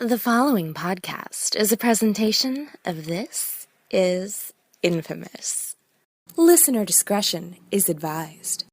The following podcast is a presentation of This Is Infamous. Listener discretion is advised.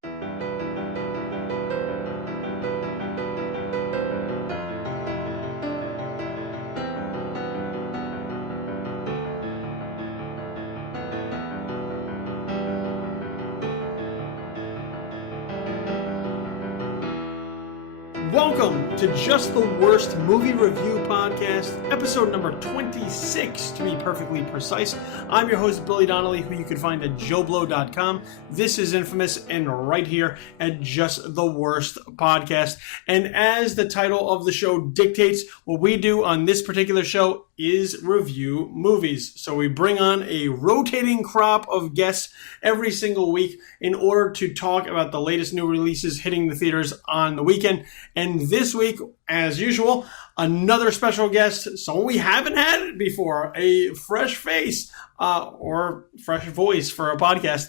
Welcome to Just the Worst Movie Review Podcast, episode number 26 to be perfectly precise. I'm your host, Billy Donnelly, who you can find at joblo.com. This is Infamous, and right here at Just the Worst Podcast. And as the title of the show dictates, what we do on this particular show is review movies. So we bring on a rotating crop of guests every single week in order to talk about the latest new releases hitting the theaters on the weekend. And this week, as usual, another special guest, someone we haven't had before, a fresh face or fresh voice for a podcast,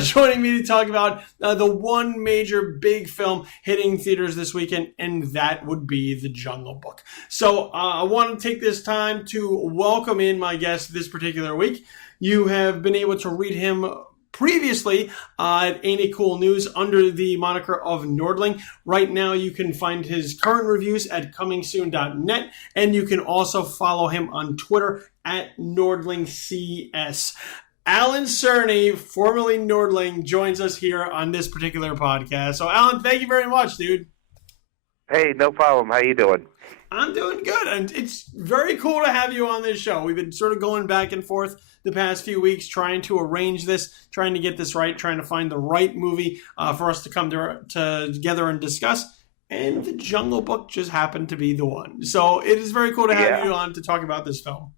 joining me to talk about the one major big film hitting theaters this weekend, and that would be The Jungle Book. So I want to take this time to welcome in my guest this particular week. You have been able to read him previously at Ain't It Cool News under the moniker of Nordling. Right now you can find his current reviews at comingsoon.net, and you can also follow him on Twitter at NordlingCS. Alan Cerny, formerly Nordling, joins us here on this particular podcast. So Alan, thank you very much, dude. Hey, no problem. How you doing? I'm doing good, and it's very cool to have you on this show. We've been sort of going back and forth the past few weeks trying to arrange this, trying to get this right, trying to find the right movie for us to come together and discuss. And The Jungle Book just happened to be the one. So it is very cool to have you on to talk about this film.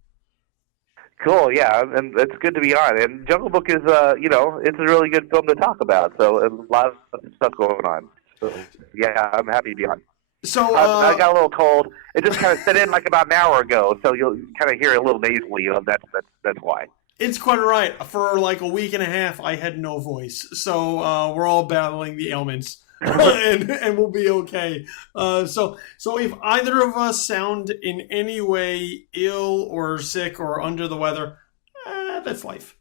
Cool, yeah, and it's good to be on. And Jungle Book is, it's a really good film to talk about. So a lot of stuff going on. So, yeah, I'm happy to be on. So I got a little cold. It just kind of set in like about an hour ago, so you'll kind of hear it a little nasally. That's why. It's quite all right. For like a week and a half, I had no voice. So we're all battling the ailments, and we'll be okay. So if either of us sound in any way ill or sick or under the weather, that's life.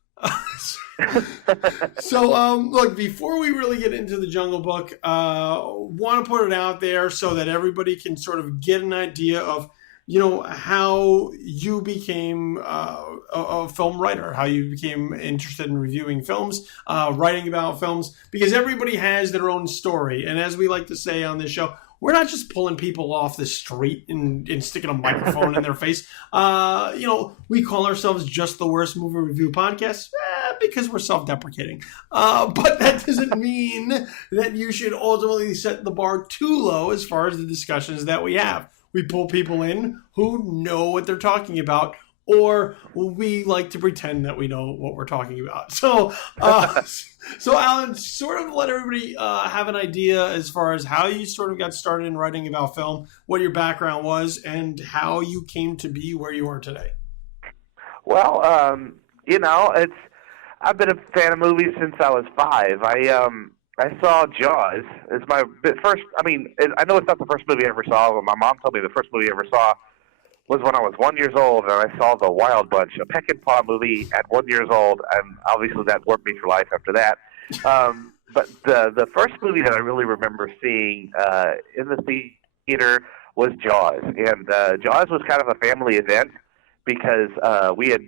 So, look, before we really get into The Jungle Book, want to put it out there so that everybody can sort of get an idea of, how you became a film writer, how you became interested in reviewing films, writing about films, because everybody has their own story. And as we like to say on this show, we're not just pulling people off the street and sticking a microphone in their face. We call ourselves Just the Worst Movie Review Podcast because we're self-deprecating. But that doesn't mean that you should ultimately set the bar too low as far as the discussions that we have. We pull people in who know what they're talking about, or we like to pretend that we know what we're talking about. So Alan, sort of let everybody have an idea as far as how you sort of got started in writing about film, what your background was, and how you came to be where you are today. Well, I've been a fan of movies since I was 5. I saw Jaws as my first. I know it's not the first movie I ever saw, but my mom told me the first movie I ever saw was when I was 1 year old, and I saw The Wild Bunch, a Peck and Paw movie at 1 year old, and obviously that warped me for life after that. But the first movie that I really remember seeing in the theater was Jaws, and Jaws was kind of a family event because we had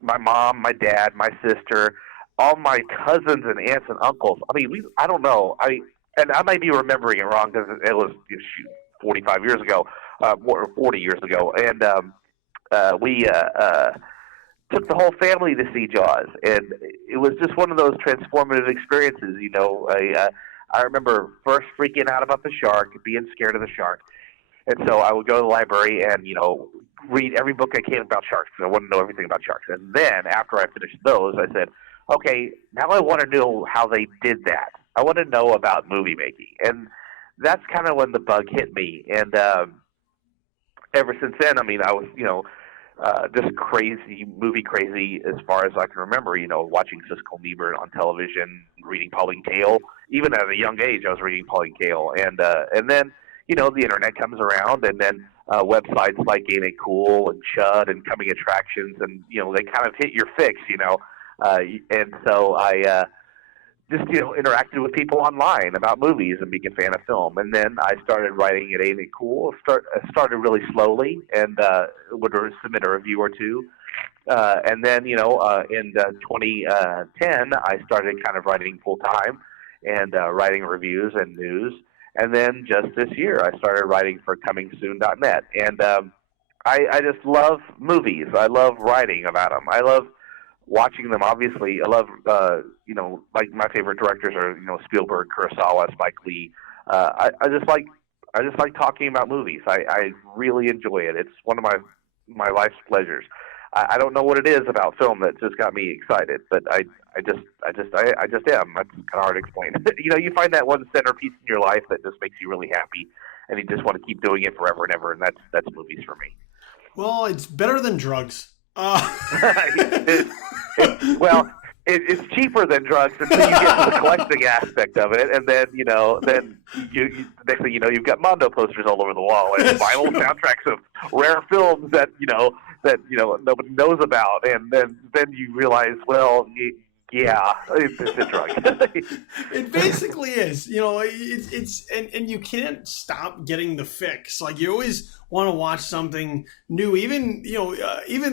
my mom, my dad, my sister, all my cousins and aunts and uncles. I don't know. I might be remembering it wrong because it was 45 years ago. Or 40 years ago, and we took the whole family to see Jaws, and it was just one of those transformative experiences. I remember first freaking out about the shark, being scared of the shark, and so I would go to the library and read every book I can about sharks because I wanted to know everything about sharks. And then after I finished those, I said, okay, now I want to know how they did that. I want to know about movie making, and that's kind of when the bug hit me, and ever since then, I was, just crazy, movie crazy as far as I can remember, watching Siskel and Ebert on television, reading Pauline Kael. Even at a young age, I was reading Pauline Kael. And then, the internet comes around, and then websites like Ain't It Cool and Chud and Coming Attractions, and they kind of hit your fix, and so I just interacted with people online about movies and being a fan of film, and then I started writing at Ain't It Cool. Started really slowly and would submit a review or two. And then, in 2010, I started kind of writing full time and writing reviews and news. And then just this year, I started writing for ComingSoon.net. And I just love movies. I love writing about them. I love watching them. Obviously, I love, like my favorite directors are, Spielberg, Kurosawa, Spike Lee. I just like talking about movies. I really enjoy it. It's one of my life's pleasures. I don't know what it is about film that just got me excited, but I just am. That's kind of hard to explain. You find that one centerpiece in your life that just makes you really happy, and you just want to keep doing it forever and ever, and that's movies for me. Well, it's better than drugs. It's cheaper than drugs until you get to the collecting aspect of it, and then then you next thing you know, you've got Mondo posters all over the wall and vinyl soundtracks of rare films that nobody knows about, and then you realize, well, yeah, it's a drug. It basically is. It's and you can't stop getting the fix. Like, you always want to watch something new. Even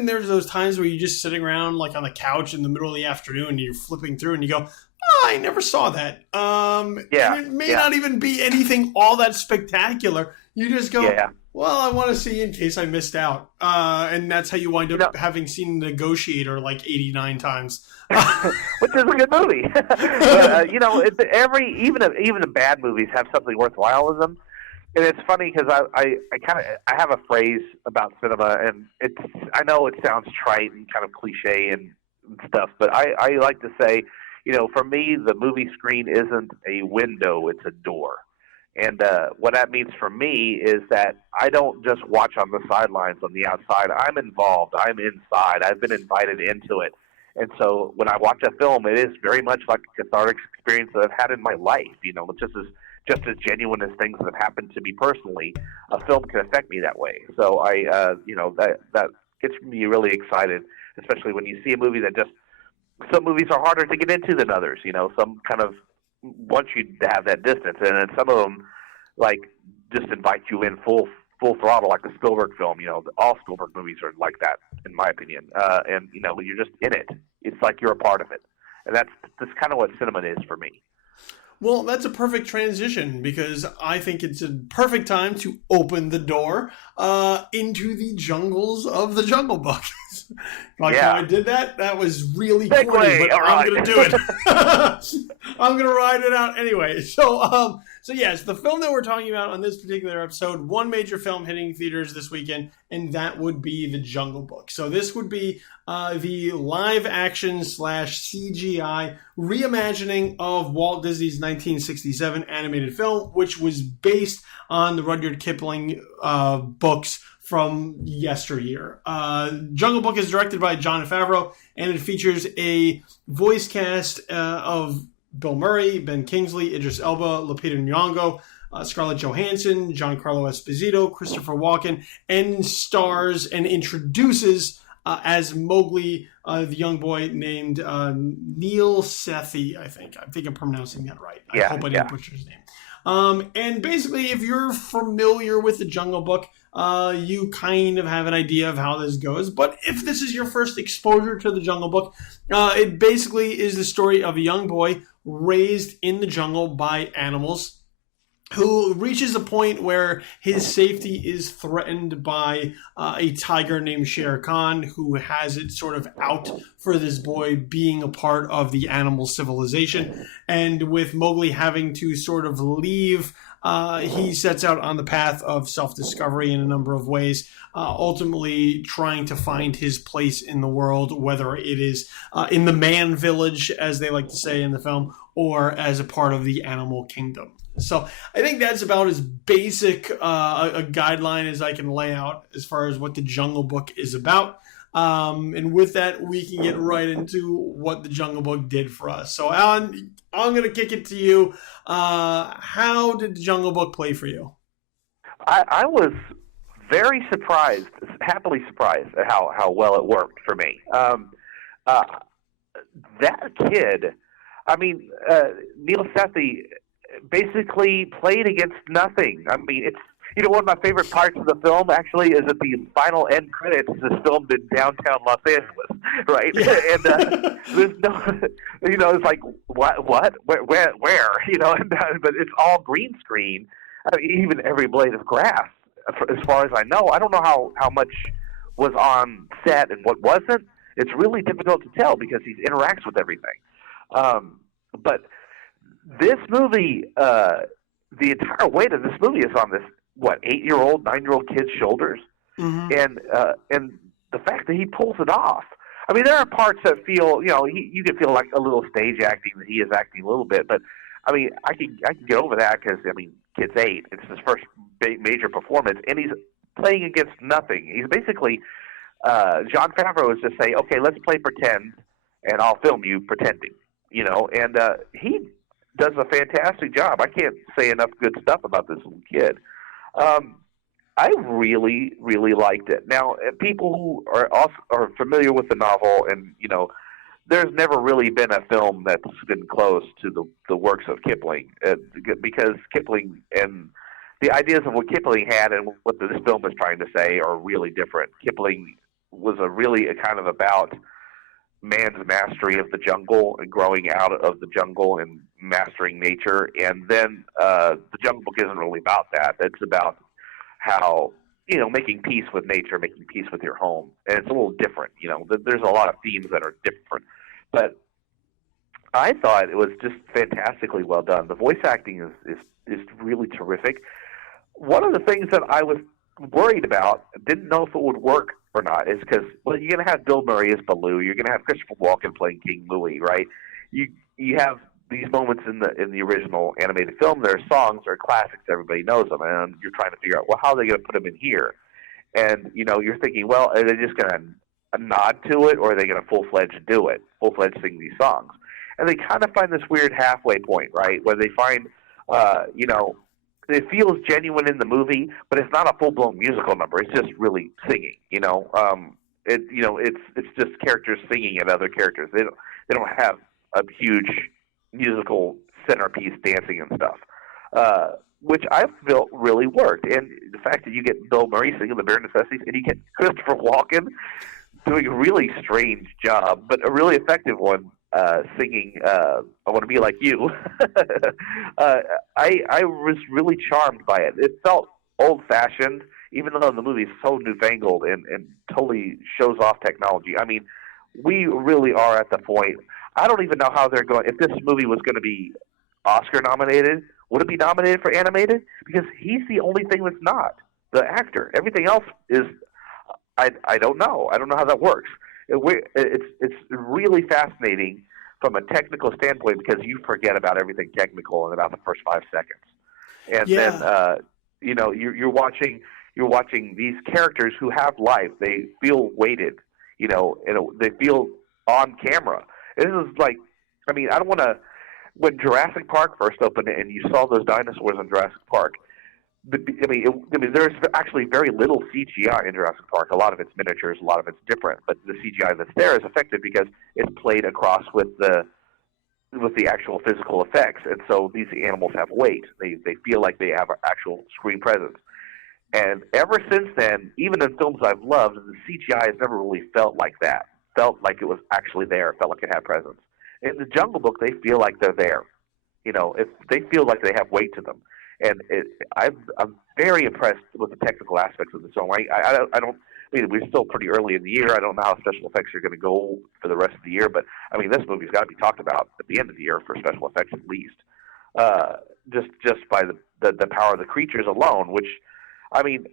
there's those times where you're just sitting around like on the couch in the middle of the afternoon and you're flipping through and you go, oh, I never saw that. And it may not even be anything all that spectacular. You just go, well, I want to see in case I missed out. And that's how you wind up having seen Negotiator like 89 times. Which is a good movie. But, even the bad movies have something worthwhile in them. And it's funny because I have a phrase about cinema, and I know it sounds trite and kind of cliche and stuff, but I like to say, for me, the movie screen isn't a window, it's a door. And what that means for me is that I don't just watch on the sidelines on the outside. I'm involved. I'm inside. I've been invited into it. And so when I watch a film, it is very much like a cathartic experience that I've had in my life. Just as genuine as things that have happened to me personally, a film can affect me that way. So that gets me really excited, especially when you see a movie that some movies are harder to get into than others. Some kind of want you to have that distance, and then some of them like just invite you in full throttle, like the Spielberg film. All Spielberg movies are like that, in my opinion. And you're just in it. It's like you're a part of it, and that's kind of what cinema is for me. Well, that's a perfect transition, because I think it's a perfect time to open the door into the jungles of the Jungle Book. How I did that? That was really corny, but I'm going to do it. I'm going to ride it out anyway. So yes, the film that we're talking about on this particular episode, one major film hitting theaters this weekend, and that would be The Jungle Book. So this would be the live action / CGI reimagining of Walt Disney's 1967 animated film, which was based on the Rudyard Kipling books from yesteryear. Jungle Book is directed by Jon Favreau, and it features a voice cast of Bill Murray, Ben Kingsley, Idris Elba, Lupita Nyong'o, Scarlett Johansson, Giancarlo Esposito, Christopher Walken, and stars and introduces as Mowgli, the young boy named Neil Sethi, I think. I think I'm pronouncing that right. I hope I didn't butcher his name. And basically, if you're familiar with the Jungle Book, you kind of have an idea of how this goes. But if this is your first exposure to the Jungle Book, it basically is the story of a young boy raised in the jungle by animals, who reaches a point where his safety is threatened by a tiger named Shere Khan, who has it sort of out for this boy being a part of the animal civilization. And with Mowgli having to sort of leave, he sets out on the path of self-discovery in a number of ways, ultimately trying to find his place in the world, whether it is in the man village, as they like to say in the film, or as a part of the animal kingdom. So I think that's about as basic a guideline as I can lay out as far as what the Jungle Book is about. And with that, we can get right into what the Jungle Book did for us. So Alan, I'm going to kick it to you. How did the Jungle Book play for you? I was very surprised, happily surprised at how well it worked for me. That kid, I mean, Neil Sethi basically played against nothing. I mean, it's, you know, one of my favorite parts of the film actually is that the final end credits is filmed in downtown Los Angeles, right? Yeah. And there's no, you know, it's like what, where, you know, but it's all green screen. I mean, even every blade of grass, as far as I know. I don't know how much was on set and what wasn't. It's really difficult to tell because he interacts with everything. But this movie, the entire weight of this movie is on this, 8-year-old, 9-year-old kid's shoulders, and the fact that he pulls it off. I mean, there are parts that feel, you know, you can feel like a little stage acting that he is acting a little bit, but I mean, I can get over that because I mean, kid's 8. It's his first major performance, and he's playing against nothing. He's basically Jon Favreau is just saying, okay, let's play pretend, and I'll film you pretending, you know, and he does a fantastic job. I can't say enough good stuff about this little kid. I really, really liked it. Now, people who are familiar with the novel, and you know, there's never really been a film that's been close to the works of Kipling, because Kipling and the ideas of what Kipling had and what this film is trying to say are really different. Kipling was really kind of about man's mastery of the jungle and growing out of the jungle and mastering nature. And then the Jungle Book isn't really about that. It's about how, you know, making peace with nature, making peace with your home. And it's a little different, you know. There's a lot of themes that are different. But I thought it was just fantastically well done. The voice acting is really terrific. One of the things that I was worried about, didn't know if it would work or not, is because, well, you're going to have Bill Murray as Baloo, you're going to have Christopher Walken playing King Louie, right? You have these moments in the original animated film. There are songs, there are classics, everybody knows them, and you're trying to figure out, well, how are they going to put them in here? And you know, you're thinking, well, are they just going to nod to it, or are they going to full-fledged do it, full-fledged sing these songs? And they kind of find this weird halfway point, right, where they find, you know, it feels genuine in the movie, but it's not a full-blown musical number. It's just really singing, you know. It's just characters singing at other characters. They don't have a huge musical centerpiece dancing and stuff, which I felt really worked. And the fact that you get Bill Murray singing The Bare Necessities, and you get Christopher Walken doing a really strange job, but a really effective one, singing I Want to Be Like You. I was really charmed by it. It felt old-fashioned, even though the movie is so newfangled and totally shows off technology. I mean, we really are at the point. I don't even know how they're going. If this movie was going to be Oscar nominated, would it be nominated for animated? Because he's the only thing that's not, the actor. Everything else is, I don't know. I don't know how that works. It's really fascinating from a technical standpoint, because you forget about everything technical in about the first 5 seconds, and then you know, you're watching these characters who have life. They feel weighted, you know, and they feel on camera. This is like, I mean, I don't want to. When Jurassic Park first opened and you saw those dinosaurs in Jurassic Park, I mean, there's actually very little CGI in Jurassic Park. A lot of it's miniatures, a lot of it's different, but the CGI that's there is effective because it's played across with the actual physical effects, and so these animals have weight. They feel like they have an actual screen presence. And ever since then, even in films I've loved, the CGI has never really felt like that. Felt like it was actually there. Felt like it had presence. In the Jungle Book, they feel like they're there. You know, they feel like they have weight to them. And I'm very impressed with the technical aspects of the film. I mean, we're still pretty early in the year. I don't know how special effects are going to go for the rest of the year, but I mean, this movie's got to be talked about at the end of the year for special effects at least. Just by the power of the creatures alone, which, I mean,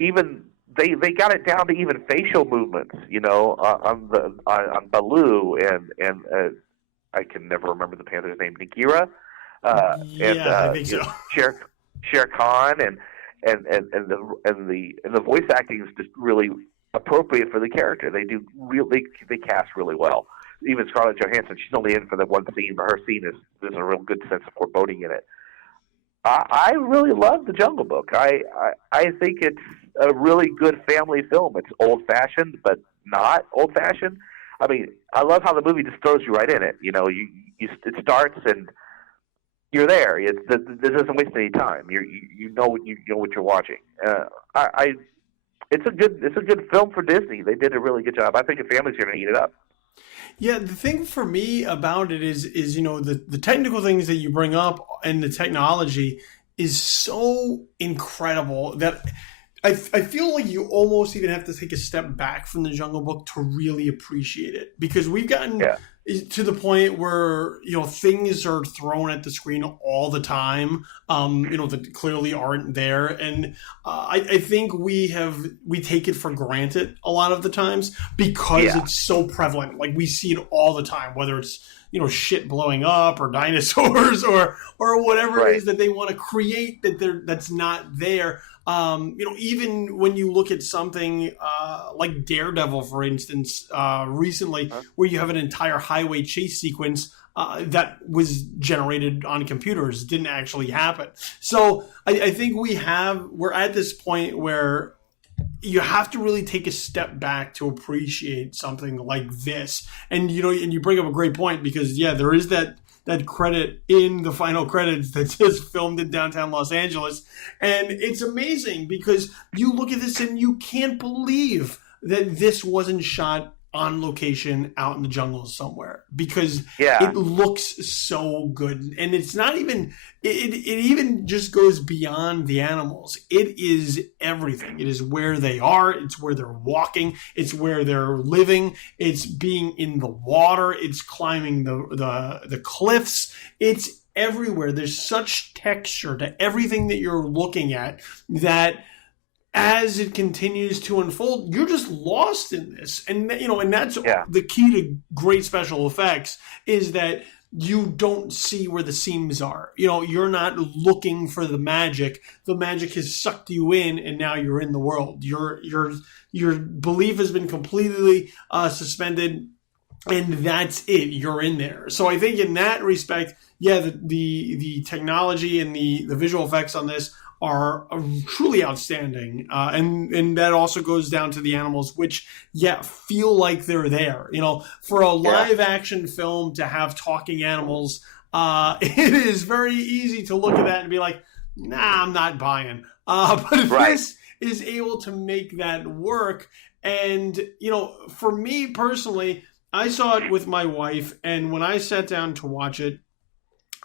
even they got it down to even facial movements. You know, on Baloo and I can never remember the panther's name, Bagheera. I think so. Shere Khan and the voice acting is just really appropriate for the character. They cast really well. Even Scarlett Johansson, she's only in for that one scene, but her scene there's a real good sense of foreboding in it. I really love the Jungle Book. I think a really good family film. It's old-fashioned, but not old-fashioned. I mean, I love how the movie just throws you right in it. You know, it starts and you're there. It doesn't waste any time. You know what you're watching. It's a good film for Disney. They did a really good job. I think a family's going to eat it up. Yeah, the thing for me about it is the technical things that you bring up and the technology is so incredible that I feel like you almost even have to take a step back from the Jungle Book to really appreciate it, because we've gotten to the point where things are thrown at the screen all the time, that clearly aren't there, and I think we take it for granted a lot of the times because it's so prevalent. Like, we see it all the time, whether it's shit blowing up or dinosaurs or whatever it is that they want to create that's not there. Even when you look at something like Daredevil, for instance, recently, where you have an entire highway chase sequence that was generated on computers, didn't actually happen. So I think we're at this point where you have to really take a step back to appreciate something like this. And and you bring up a great point, because there is that credit in the final credits that says filmed in downtown Los Angeles. And it's amazing, because you look at this and you can't believe that this wasn't shot on location out in the jungle somewhere, because it looks so good. And it's not even, it even just goes beyond the animals. It is everything. It is where they are. It's where they're walking. It's where they're living. It's being in the water. It's climbing the cliffs. It's everywhere. There's such texture to everything that you're looking at that as it continues to unfold, you're just lost in this. And that's the key to great special effects, is that you don't see where the seams are. You're not looking for the magic. The magic has sucked you in, and now you're in the world. Your belief has been completely suspended, and that's it. You're in there. So I think in that respect, the technology and the visual effects on this are truly outstanding, and that also goes down to the animals, which feel like they're there. For a live action film to have talking animals, it is very easy to look at that and be like, nah, I'm not buying. But this is able to make that work, and for me personally, I saw it with my wife, and when I sat down to watch it,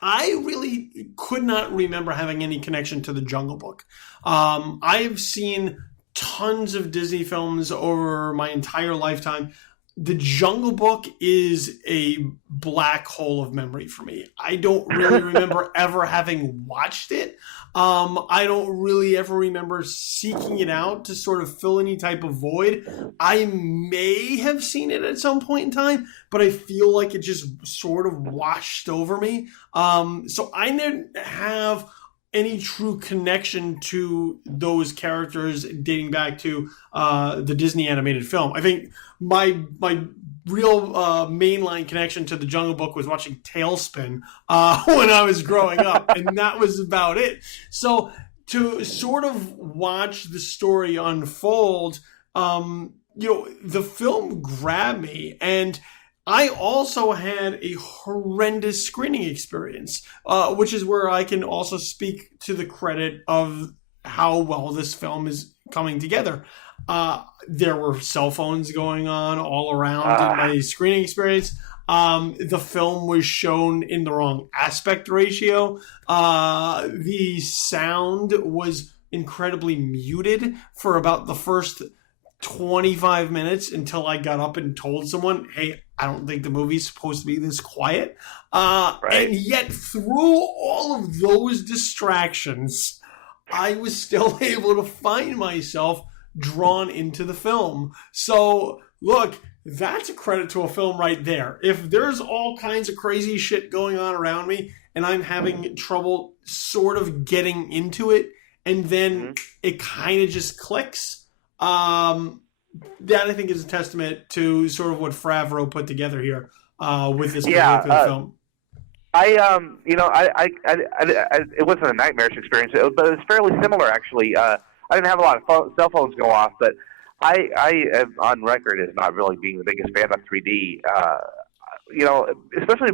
I really could not remember having any connection to the Jungle Book. I've seen tons of Disney films over my entire lifetime. The Jungle Book is a black hole of memory for me. I don't really remember ever having watched it. I don't really ever remember seeking it out to sort of fill any type of void. I may have seen it at some point in time, but I feel like it just sort of washed over me. So I didn't have any true connection to those characters dating back to the Disney animated film. I think my real mainline connection to the Jungle Book was watching Tailspin when I was growing up, and that was about it. So to sort of watch the story unfold, the film grabbed me, and I also had a horrendous screening experience, which is where I can also speak to the credit of how well this film is coming together. There were cell phones going on all around in my screening experience. The film was shown in the wrong aspect ratio. The sound was incredibly muted for about the first 25 minutes until I got up and told someone, hey, I don't think the movie's supposed to be this quiet. And yet through all of those distractions, I was still able to find myself drawn into the film. So look, that's a credit to a film right there. If there's all kinds of crazy shit going on around me and I'm having trouble sort of getting into it, and then it kind of just clicks, that I think is a testament to sort of what Favreau put together here with this particular film. It wasn't a nightmarish experience, but it was fairly similar actually. I didn't have a lot of cell phones go off, but I am on record as not really being the biggest fan of 3D. Especially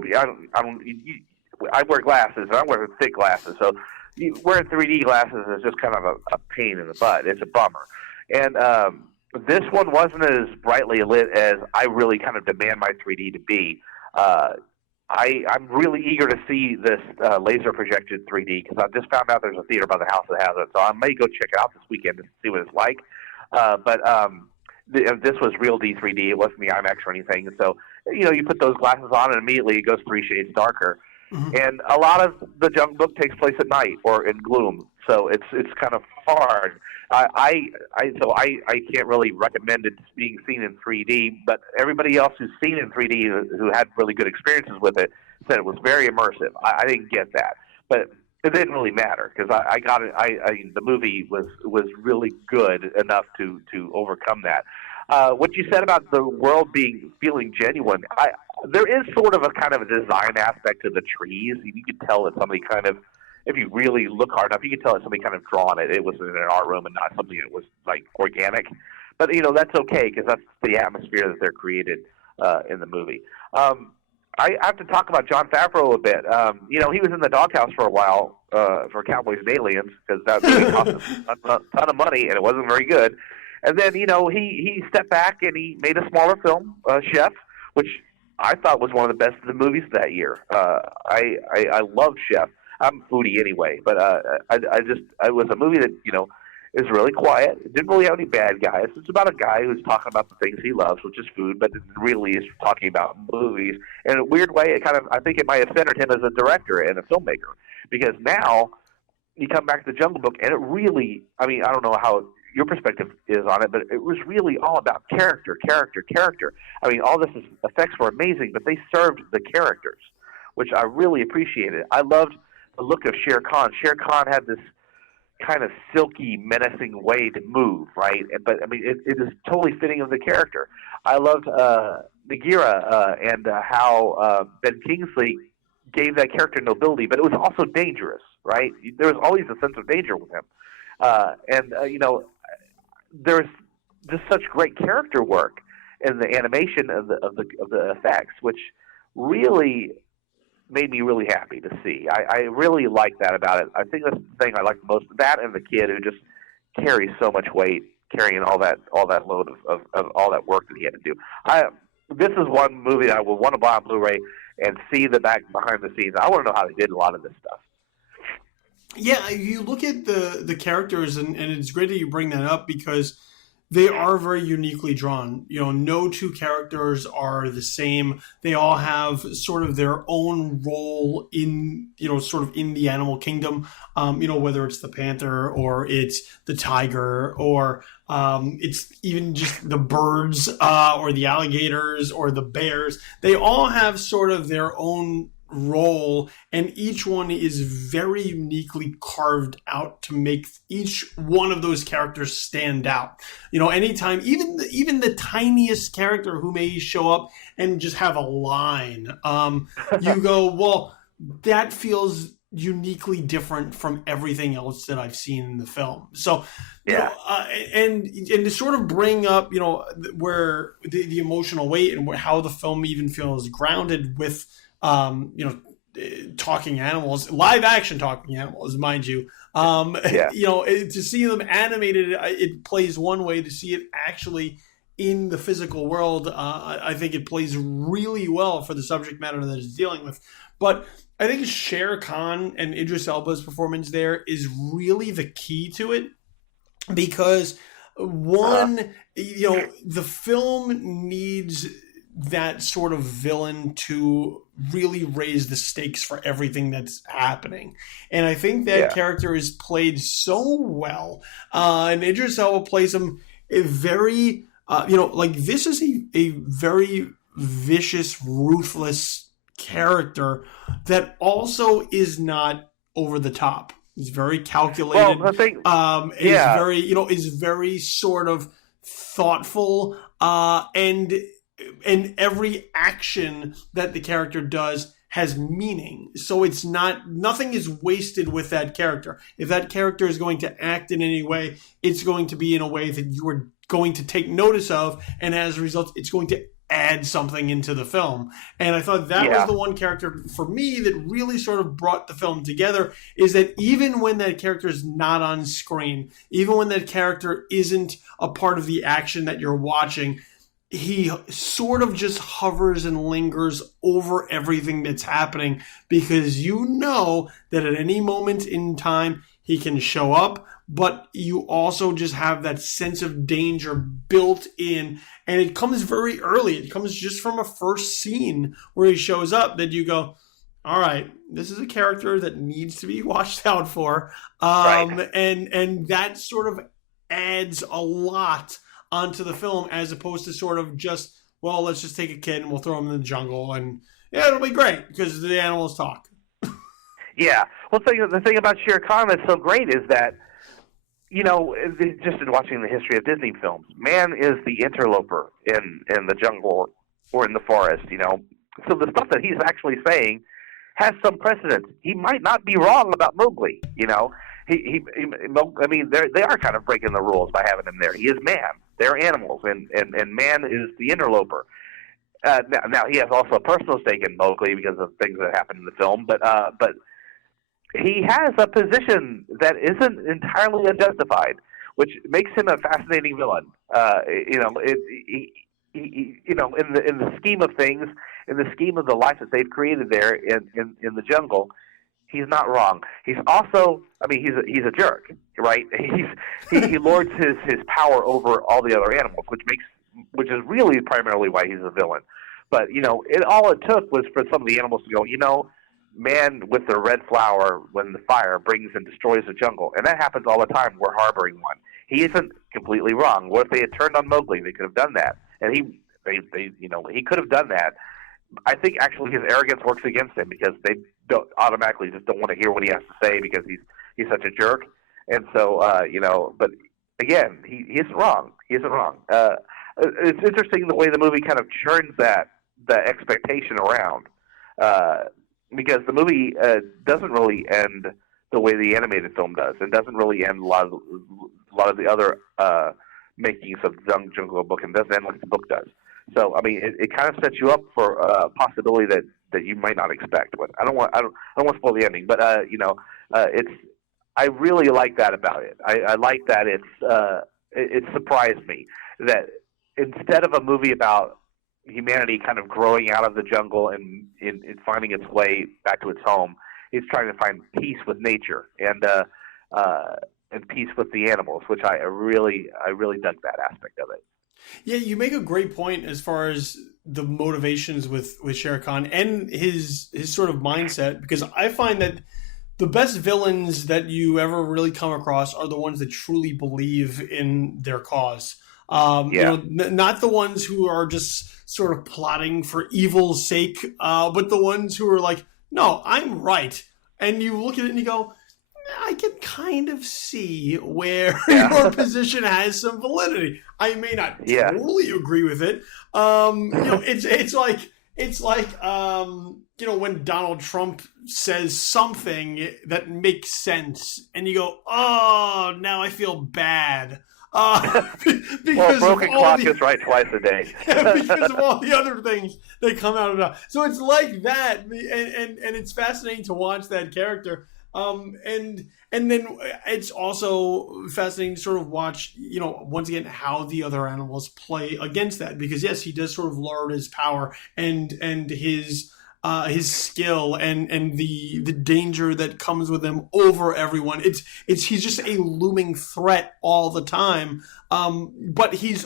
I wear glasses, and I wear thick glasses, so wearing 3D glasses is just kind of a pain in the butt. It's a bummer. And this one wasn't as brightly lit as I really kind of demand my 3D to be. I'm really eager to see this laser projected 3D because I just found out there's a theater by the house that has it, so I may go check it out this weekend to see what it's like. This was real D3D. It wasn't the IMAX or anything. So, you put those glasses on and immediately it goes 3 shades darker. Mm-hmm. And a lot of the Jungle Book takes place at night or in gloom. So it's kind of hard. I can't really recommend it being seen in 3D, but everybody else who's seen it in 3D who had really good experiences with it said it was very immersive. I didn't get that, but it didn't really matter because I got it. The movie was really good enough to overcome that. What you said about the world feeling genuine, there is sort of a kind of a design aspect to the trees. You can tell that somebody kind of, if you really look hard enough, you can tell that somebody kind of drawn it. It was in an art room and not something that was like organic. But that's okay because that's the atmosphere that they're created in the movie. I have to talk about Jon Favreau a bit. He was in the doghouse for a while for Cowboys and Aliens because that really cost us a ton of money and it wasn't very good. And then he stepped back and he made a smaller film, Chef, which I thought was one of the best of the movies that year. I love Chef. I'm a foodie anyway, but it was a movie that is really quiet. It didn't really have any bad guys. It's about a guy who's talking about the things he loves, which is food, but it really is talking about movies. And in a weird way, I think it might have centered him as a director and a filmmaker because now you come back to the Jungle Book and it really, I don't know how your perspective is on it, but it was really all about character. All this effects were amazing, but they served the characters, which I really appreciated. I loved the look of Shere Khan. Shere Khan had this kind of silky, menacing way to move, right? But it is totally fitting of the character. I loved Bagheera and how Ben Kingsley gave that character nobility, but it was also dangerous, right? There was always a sense of danger with him, there's just such great character work in the animation of the effects, which really made me really happy to see. I really like that about it. I think that's the thing I like the most. That and the kid who just carries so much weight, carrying all that load of all that work that he had to do. This is one movie that I would want to buy on Blu-ray and see the behind the scenes. I want to know how they did a lot of this stuff. Yeah, you look at the characters, and it's great that you bring that up because they are very uniquely drawn. No two characters are the same. They all have sort of their own role in, sort of in the animal kingdom. Whether it's the panther or it's the tiger or it's even just the birds or the alligators or the bears. They all have sort of their own role, and each one is very uniquely carved out to make each one of those characters stand out. Anytime, even the tiniest character who may show up and just have a line, you go, well, that feels uniquely different from everything else that I've seen in the film. So, yeah, and to sort of bring up, where the emotional weight and how the film even feels grounded with talking animals, live action talking animals, mind you. To see them animated, it plays one way. To see it actually in the physical world, I think it plays really well for the subject matter that it's dealing with. But I think Shere Khan and Idris Elba's performance there is really the key to it because the film needs that sort of villain to really raise the stakes for everything that's happening. And I think that character is played so well. And Idris Elba plays him a very, this is a very vicious, ruthless character that also is not over the top. He's very calculated. Well, is very sort of thoughtful, and every action that the character does has meaning. So it's nothing is wasted with that character. If that character is going to act in any way, it's going to be in a way that you are going to take notice of, and as a result, it's going to add something into the film. And I thought that was the one character for me that really sort of brought the film together, is that even when that character is not on screen, even when that character isn't a part of the action that you're watching, he sort of just hovers and lingers over everything that's happening, because you know that at any moment in time he can show up, but you also just have that sense of danger built in, and it comes very early. It comes just from a first scene where he shows up that you go, all right, this is a character that needs to be watched out for. Right. And that sort of adds a lot onto the film, as opposed to sort of just, well, let's just take a kid and we'll throw him in the jungle and yeah, it'll be great because the animals talk. Yeah. Well, the thing about Shere Khan that's so great is that, you know, just in watching the history of Disney films, man is the interloper in the jungle or in the forest, you know. So the stuff that he's actually saying has some precedent. He might not be wrong about Mowgli, you know. I mean, they are kind of breaking the rules by having him there. He is man. They're animals, and man is the interloper. Now he has also a personal stake in Mowgli because of things that happen in the film, but he has a position that isn't entirely unjustified, which makes him a fascinating villain. You know, you know, in the scheme of things, in the scheme of the life that they've created there in the jungle, he's not wrong. He's also, I mean, he's a jerk, right? He lords his power over all the other animals, which is really primarily why he's a villain. But you know, all it took was for some of the animals to go, you know, man with the red flower, when the fire brings and destroys the jungle, and that happens all the time. We're harboring one. He isn't completely wrong. What if they had turned on Mowgli? They could have done that, and you know, he could have done that. I think actually his arrogance works against him, because they don't automatically just don't want to hear what he has to say because he's such a jerk. And so you know, but again, he isn't wrong. He isn't wrong. It's interesting the way the movie kind of churns the expectation around, because the movie doesn't really end the way the animated film does, and doesn't really end a lot of the other makings of the Jungle Book, and doesn't end like the book does. So I mean, it kind of sets you up for a possibility that you might not expect. But I don't want to spoil the ending. But you know, I really like that about it. I like that it surprised me that instead of a movie about humanity kind of growing out of the jungle and finding its way back to its home, it's trying to find peace with nature and peace with the animals, which I really dug that aspect of it. Yeah, you make a great point as far as the motivations with Shere Khan and his sort of mindset, because I find that the best villains that you ever really come across are the ones that truly believe in their cause. You know, not the ones who are just sort of plotting for evil's sake, but the ones who are like, no, I'm right. And you look at it and you go, I can kind of see where your position has some validity. I may not totally agree with it. You know, it's like you know, when Donald Trump says something that makes sense, and you go, oh, now I feel bad. Because broken clock is right twice a day. Because of all the other things that come out of it. So it's like that, and it's fascinating to watch that character. And then it's also fascinating to sort of watch, you know, once again, how the other animals play against that, because yes, he does sort of lord his power and his skill and the danger that comes with him over everyone. He's just a looming threat all the time. But he's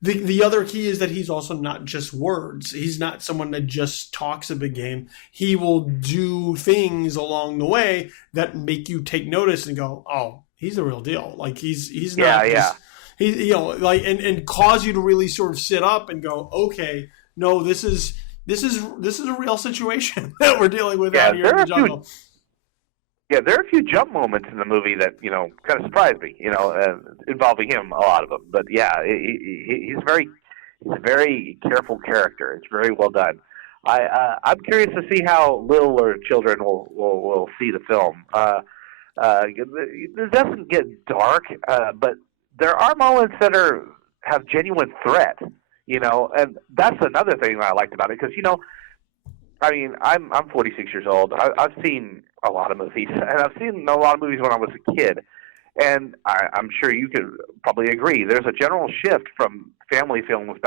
the other key is that he's also not just words. He's not someone that just talks a big game. He will do things along the way that make you take notice and go, oh, he's the real deal. Like he's not he, you know, like and cause you to really sort of sit up and go, okay, no, this is a real situation that we're dealing with out here in the jungle. There are a few jump moments in the movie that, you know, kind of surprised me, you know, involving him, a lot of them. But yeah, he's a very careful character. It's very well done. I'm curious to see how littler children will see the film. It doesn't get dark, but there are moments that have genuine threat, and that's another thing that I liked about it because I mean, I'm 46 years old. I've seen a lot of movies, and I've seen a lot of movies when I was a kid, and I'm sure you could probably agree. There's a general shift from family films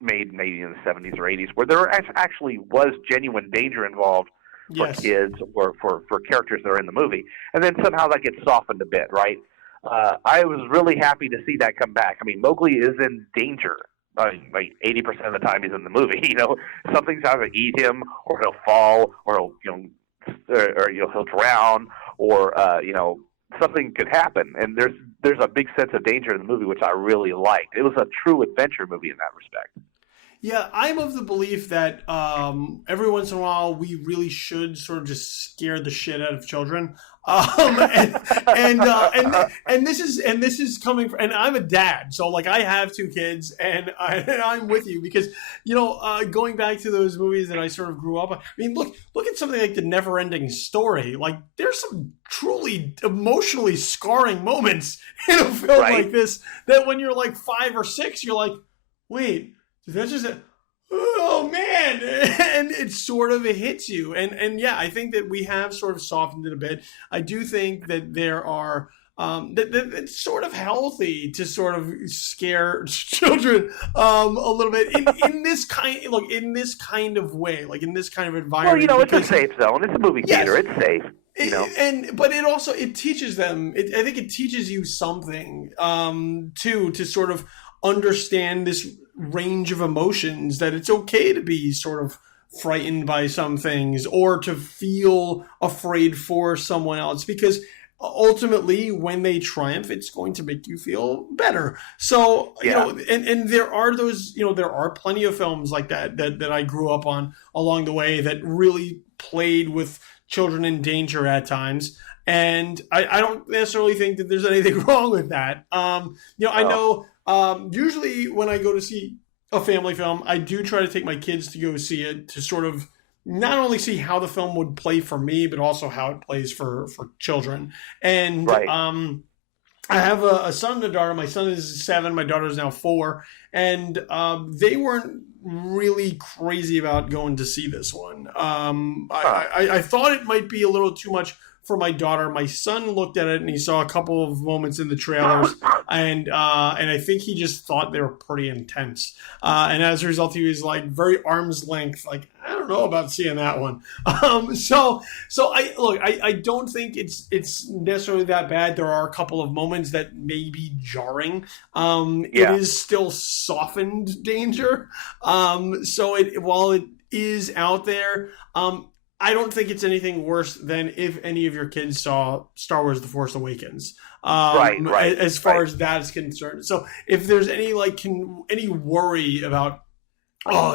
made maybe in the 70s or 80s, where there actually was genuine danger involved for kids or for characters that are in the movie, and then somehow that gets softened a bit, right? I was really happy to see that come back. I mean, Mowgli is in danger. Like 80% of the time he's in the movie, something's either eat him, or he'll fall, or he'll drown, or something could happen. And there's a big sense of danger in the movie, which I really liked. It was a true adventure movie in that respect. Yeah, I'm of the belief that every once in a while we really should sort of just scare the shit out of children. And this is coming from, and I'm a dad, so like I have two kids, and I'm with you because going back to those movies that I sort of grew up on. I mean, look at something like The Never-Ending Story. Like there's some truly emotionally scarring moments in a film like this that when you're like 5 or 6, you're like, wait. That's just oh man, and it sort of hits you, and yeah, I think that we have sort of softened it a bit. I do think that there are that it's sort of healthy to sort of scare children a little bit in this kind of way, like in this kind of environment. Well, it's a safe zone. It's a movie theater. It's safe. But it teaches them. I think it teaches you something too, to sort of understand this range of emotions, that it's okay to be sort of frightened by some things or to feel afraid for someone else, because ultimately when they triumph, it's going to make you feel better. So, and there are those, there are plenty of films like that I grew up on along the way that really played with children in danger at times. And I don't necessarily think that there's anything wrong with that. I know usually when I go to see a family film, I do try to take my kids to go see it to sort of not only see how the film would play for me, but also how it plays for children. And I have a son and a daughter. My son is 7. My daughter is now 4. And they weren't really crazy about going to see this one. I thought it might be a little too much for my daughter. My son looked at it and he saw a couple of moments in the trailers, and I think he just thought they were pretty intense. And as a result, he was like very arm's length, like, I don't know about seeing that one. So I don't think it's necessarily that bad. There are a couple of moments that may be jarring. It is still softened danger. While it is out there, I don't think it's anything worse than if any of your kids saw Star Wars: The Force Awakens. As far as that is concerned. So if there's any any worry about,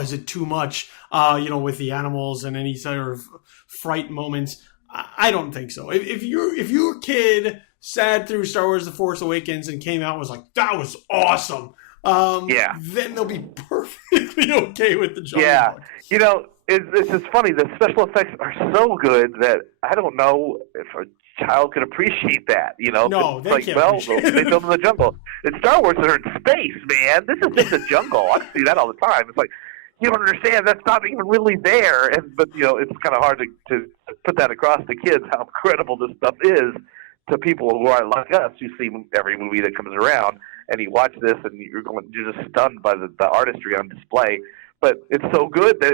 is it too much, with the animals and any sort of fright moments, I don't think so. If your kid sat through Star Wars: The Force Awakens and came out and was like, that was awesome, then they'll be perfectly okay with the genre. Yeah. It's just funny. The special effects are so good that I don't know if a child can appreciate that. No, they can't. Well, they filmed in the jungle. In Star Wars, they're in space, man. This is just a jungle. I see that all the time. It's like, you don't understand. That's not even really there. But it's kind of hard to put that across to kids how incredible this stuff is to people who are like us, who see every movie that comes around, and you watch this and you're just stunned by the artistry on display. But it's so good that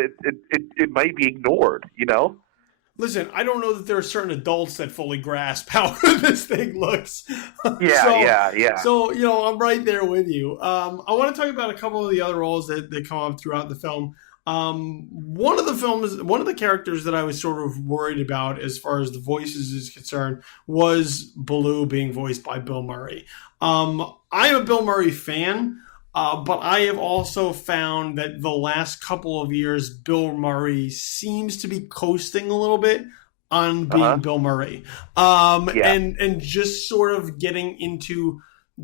it might be ignored, Listen, I don't know that there are certain adults that fully grasp how good this thing looks. Yeah. So, I'm right there with you. I want to talk about a couple of the other roles that come up throughout the film. One of the characters that I was sort of worried about as far as the voices is concerned was Baloo being voiced by Bill Murray. I'm a Bill Murray fan. But I have also found that the last couple of years, Bill Murray seems to be coasting a little bit on being Bill Murray. And just sort of getting into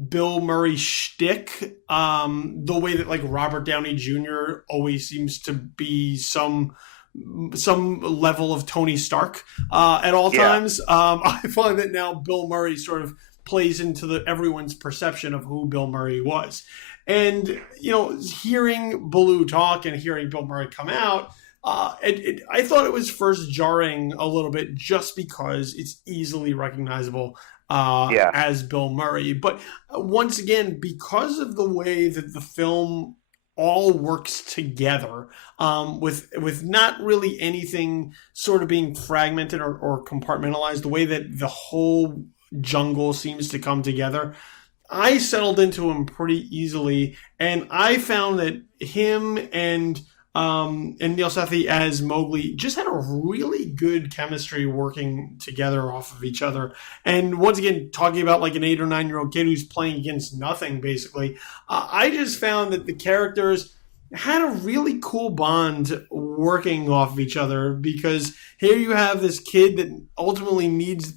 Bill Murray shtick, the way that like Robert Downey Jr. always seems to be some level of Tony Stark at all times. I find that now Bill Murray sort of plays into everyone's perception of who Bill Murray was. And, hearing Baloo talk and hearing Bill Murray come out, I thought it was first jarring a little bit just because it's easily recognizable as Bill Murray. But once again, because of the way that the film all works together, with not really anything sort of being fragmented or compartmentalized, the way that the whole jungle seems to come together, I settled into him pretty easily, and I found that him and Neil Sethi as Mowgli just had a really good chemistry working together off of each other. And once again, talking about like an 8 or 9-year-old kid who's playing against nothing, basically, I just found that the characters had a really cool bond working off of each other, because here you have this kid that ultimately needs,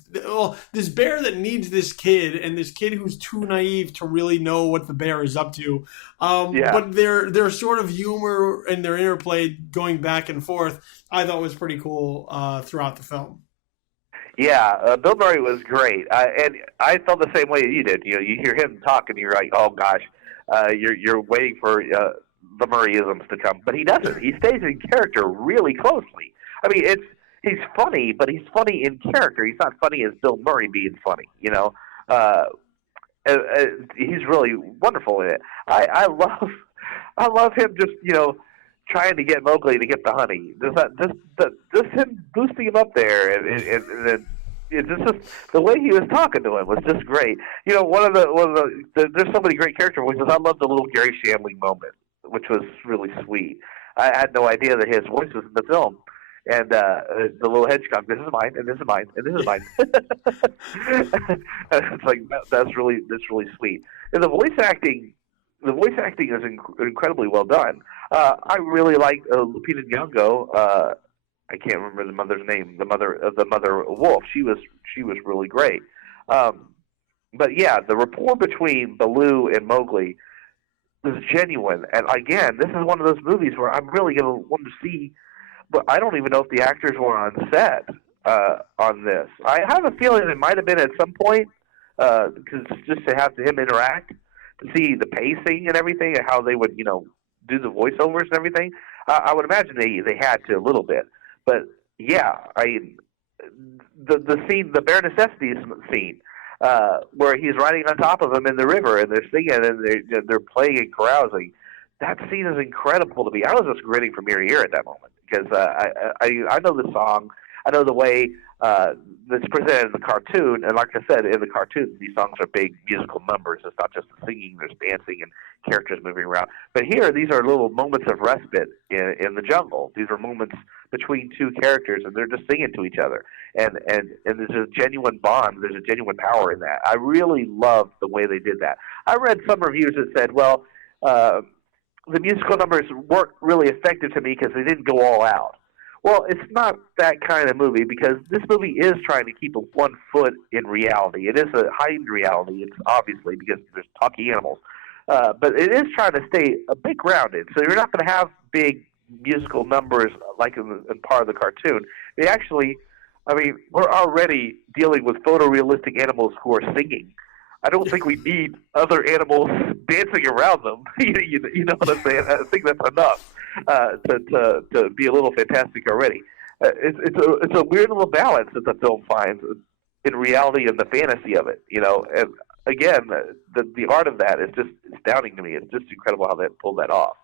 this bear that needs this kid, and this kid who's too naive to really know what the bear is up to. But their sort of humor and their interplay going back and forth, I thought was pretty cool throughout the film. Yeah, Bill Murray was great, and I felt the same way you did. You hear him talk, and you're like, oh gosh, you're waiting for the Murrayisms to come, but he doesn't. He stays in character really closely. I mean, he's funny, but he's funny in character. He's not funny as Bill Murray being funny. He's really wonderful in it. I love him just trying to get Mowgli to get the honey. Just him boosting him up there, and then it's just the way he was talking to him was just great. There's so many great character voices. I love the little Gary Shandling moment, which was really sweet. I had no idea that his voice was in the film. And the little hedgehog, this is mine, and this is mine, and this is mine. It's like that's really sweet. And the voice acting is incredibly well done. I really like Lupita Nyong'o. I can't remember the mother's name. The mother wolf. She was really great. But yeah, the rapport between Baloo and Mowgli is genuine. And again, this is one of those movies where I'm really going to want to see. But I don't even know if the actors were on set on this. I have a feeling it might have been at some point, because just to have him interact, to see the pacing and everything, and how they would, do the voiceovers and everything. I would imagine they had to a little bit. But yeah, the scene, the bare necessities scene, where he's riding on top of him in the river, and they're singing, and they're playing and carousing. That scene is incredible to me. I was just grinning from ear to ear at that moment, because I know the song. I know the way that's presented in the cartoon. And like I said, in the cartoon, these songs are big musical numbers. It's not just the singing. There's dancing and characters moving around. But here, these are little moments of respite in the jungle. These are moments between two characters, and they're just singing to each other. And there's a genuine bond. There's a genuine power in that. I really love the way they did that. I read some reviews that said, well, the musical numbers weren't really effective to me because they didn't go all out. Well, it's not that kind of movie, because this movie is trying to keep one foot in reality. It is a heightened reality, it's obviously, because there's talking animals. But it is trying to stay a bit grounded. So you're not going to have big musical numbers like in part of the cartoon. They actually, we're already dealing with photorealistic animals who are singing. I don't think we need other animals dancing around them. You know what I'm saying? I think that's enough to be a little fantastic already. It's a weird little balance that the film finds in reality and the fantasy of it. And again, the art of that is just astounding to me. It's just incredible how they pulled that off.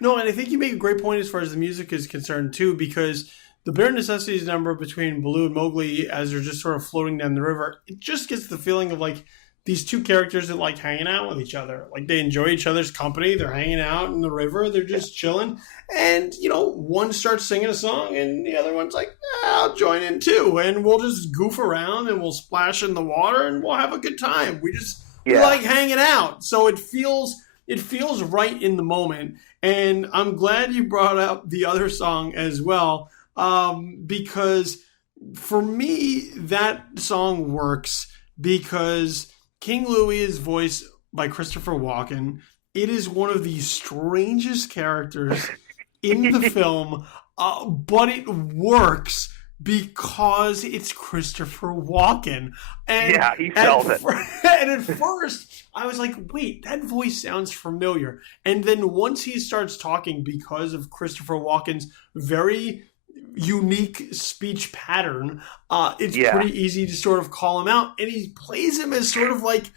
No, and I think you make a great point as far as the music is concerned too, because the bare necessities number between Baloo and Mowgli, as they're just sort of floating down the river, it just gets the feeling of like these two characters that like hanging out with each other. Like they enjoy each other's company. They're hanging out in the river. They're just chilling. And, one starts singing a song and the other one's like, I'll join in too. And we'll just goof around and we'll splash in the water and we'll have a good time. We like hanging out. So it feels right in the moment. And I'm glad you brought up the other song as well. Because for me, that song works because King Louis is voiced by Christopher Walken. It is one of the strangest characters in the film, but it works because it's Christopher Walken. And yeah, he sells it. And at first, I was like, wait, that voice sounds familiar. And then once he starts talking, because of Christopher Walken's very unique speech pattern, it's pretty easy to sort of call him out. And he plays him as sort of like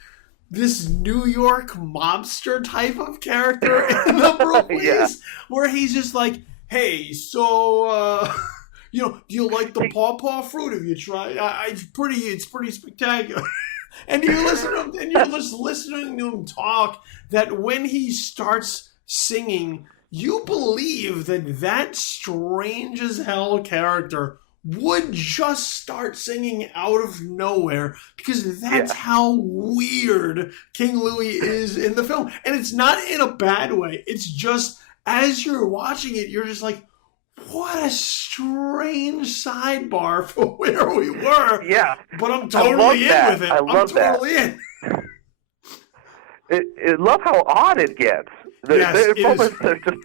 this New York mobster type of character in a number of ways, where he's just like, hey, so, do you like the pawpaw fruit? Have you tried? It's pretty spectacular. And you listen to him, and you're just listening to him talk, that when he starts singing, you believe that strange as hell character would just start singing out of nowhere, because that's how weird King Louis is in the film. And it's not in a bad way. It's just, as you're watching it, you're just like, what a strange sidebar for where we were. Yeah. But I'm totally in with it. I'm totally in. I love how odd it gets. The moments are just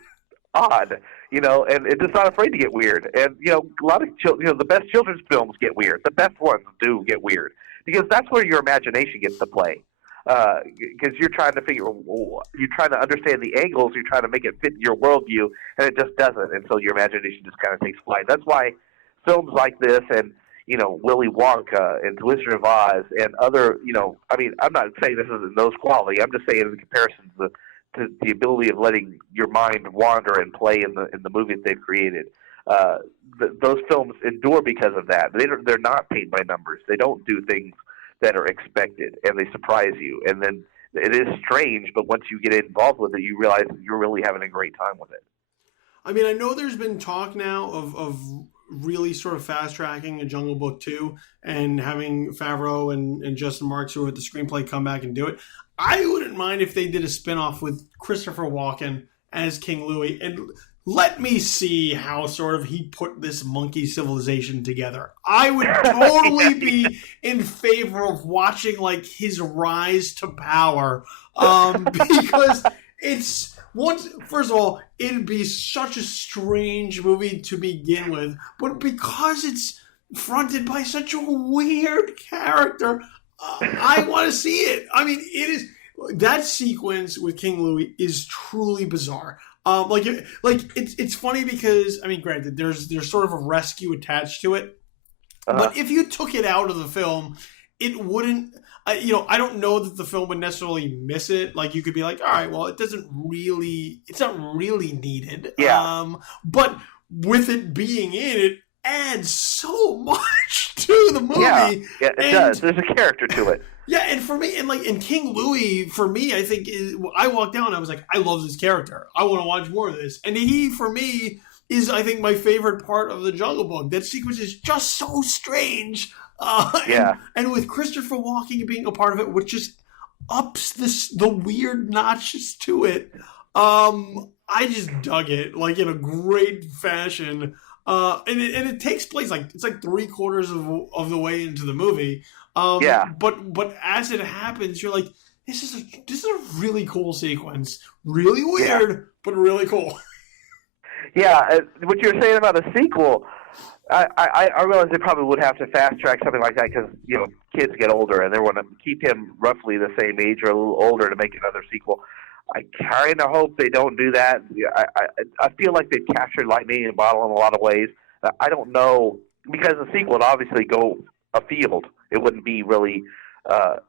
odd, and it's not afraid to get weird. And, a lot of the best children's films get weird. The best ones do get weird, because that's where your imagination gets to play. Because you're trying to understand the angles, you're trying to make it fit your worldview, and it just doesn't. And so your imagination just kind of takes flight. That's why films like this, and Willy Wonka and Wizard of Oz and other, I'm not saying this isn't those quality. I'm just saying in comparison to the ability of letting your mind wander and play in the movies they've created. Those films endure because of that. They're not paint by numbers. They don't do things that are expected, and they surprise you. And then it is strange, but once you get involved with it, you realize that you're really having a great time with it. I mean, I know there's been talk now of really sort of fast-tracking a Jungle Book 2 and having Favreau and Justin Marks, who are at the screenplay, come back and do it. I wouldn't mind if they did a spin-off with Christopher Walken as King Louis, and let me see how sort of he put this monkey civilization together. I would totally be in favor of watching like his rise to power, because it's first of all, it'd be such a strange movie to begin with, but because it's fronted by such a weird character, I want to see it. I mean, that sequence with King Louis is truly bizarre. It's funny because, I mean, granted, there's sort of a rescue attached to it, but if you took it out of the film, it wouldn't. I don't know that the film would necessarily miss it. Like, you could be like, all right, well, it's not really needed. Yeah. But with it being in it, adds so much to the movie. Yeah, it does. There's a character to it. Yeah, and for me, and King Louis, for me, I think, I walked down and I was like, I love this character. I want to watch more of this. And he, for me, is, I think, my favorite part of the Jungle Book. That sequence is just so strange. And with Christopher Walken being a part of it, which just ups the weird notches to it, I just dug it, like, in a great fashion. And it takes place it's like 3/4 of the way into the movie. But as it happens, you're like, this is a really cool sequence, really weird, but really cool. Yeah, what you're saying about a sequel, I realize they probably would have to fast track something like that because kids get older and they want to keep him roughly the same age or a little older to make another sequel. I kind of hope they don't do that. I feel like they've captured lightning in a bottle in a lot of ways. I don't know, because the sequel would obviously go afield. It wouldn't be really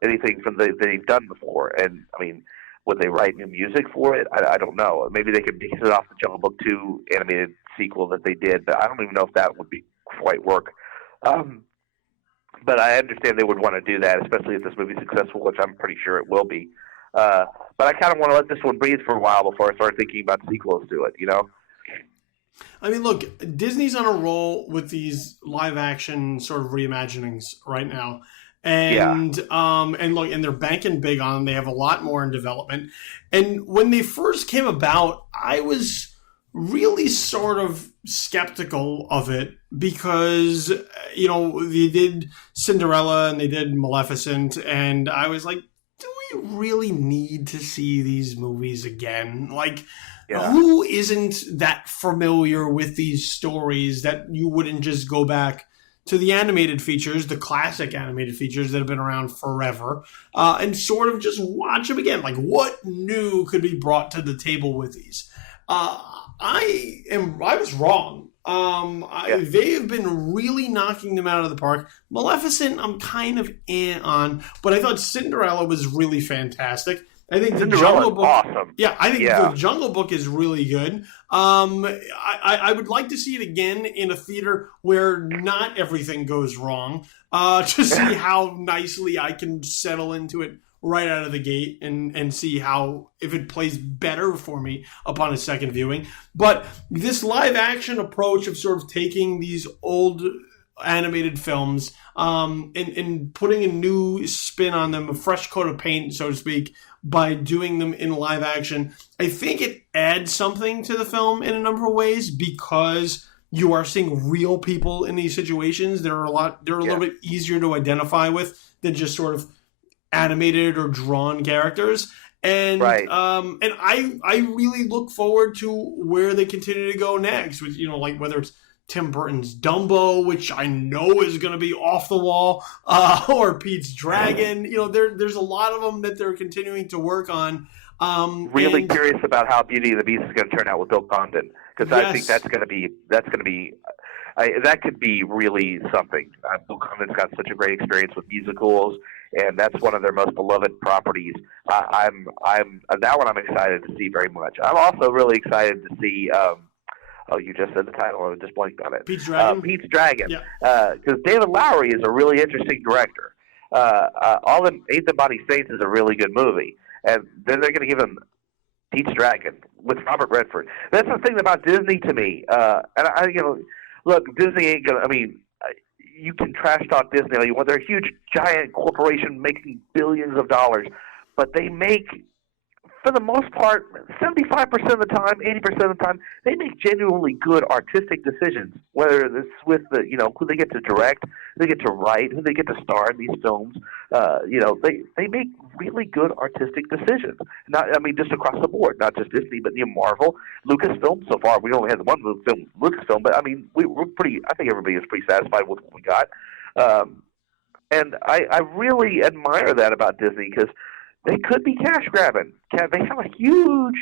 anything from that they've done before. And, I mean, would they write new music for it? I don't know. Maybe they could base it off the Jungle Book 2 animated sequel that they did, but I don't even know if that would be quite work. But I understand they would want to do that, especially if this movie's successful, which I'm pretty sure it will be. But I kind of want to let this one breathe for a while before I start thinking about sequels to it, I mean, look, Disney's on a roll with these live-action sort of reimaginings right now. And they're banking big on them. They have a lot more in development. And when they first came about, I was really sort of skeptical of it because, they did Cinderella and they did Maleficent, and I was like, you really need to see these movies again? Like, Yeah. who isn't that familiar with these stories that you wouldn't just go back to the animated features, the classic animated features that have been around forever, and sort of just watch them again? Like, what new could be brought to the table with these? I was wrong. They have been really knocking them out of the park. Maleficent, I'm kind of on, but I thought Cinderella was really fantastic. I think the Jungle Book, awesome. Yeah, I think the Jungle Book is really good. I would like to see it again in a theater where not everything goes wrong, to see how nicely I can settle into it right out of the gate and see how, if it plays better for me upon a second viewing. But this live action approach of sort of taking these old animated films and putting a new spin on them, a fresh coat of paint, so to speak, by doing them in live action, I think it adds something to the film in a number of ways, because you are seeing real people in these situations. They're a little bit easier to identify with than just sort of animated or drawn characters. And right. And I really look forward to where they continue to go next, with, you know, like whether it's Tim Burton's Dumbo, which I know is going to be off the wall, or Pete's Dragon. You know, there's a lot of them that they're continuing to work on. Really curious about how Beauty and the Beast is going to turn out with Bill Condon, because I think that could be really something. Bill Condon's got such a great experience with musicals, and that's one of their most beloved properties. I'm that one I'm excited to see very much. I'm also really excited to see. Oh, you just said the title. I just blanked on it. Pete's Dragon. Pete's Dragon. Yeah. Because David Lowery is a really interesting director. All in Eighth and Body Saints is a really good movie, and then they're going to give him Pete's Dragon with Robert Redford. That's the thing about Disney to me. And look, Disney ain't gonna. I mean, you can trash talk Disney all you want. They're a huge, giant corporation making billions of dollars, but they make, for the most part, 75% of the time, 80% of the time, they make genuinely good artistic decisions. Whether it's with who they get to direct, who they get to write, who they get to star in these films. They make really good artistic decisions. Just across the board, not just Disney, but Marvel, Lucasfilm. So far, we only had one film, Lucasfilm, but I mean, we're pretty. I think everybody is pretty satisfied with what we got. And I really admire that about Disney, because they could be cash grabbing. They have a huge,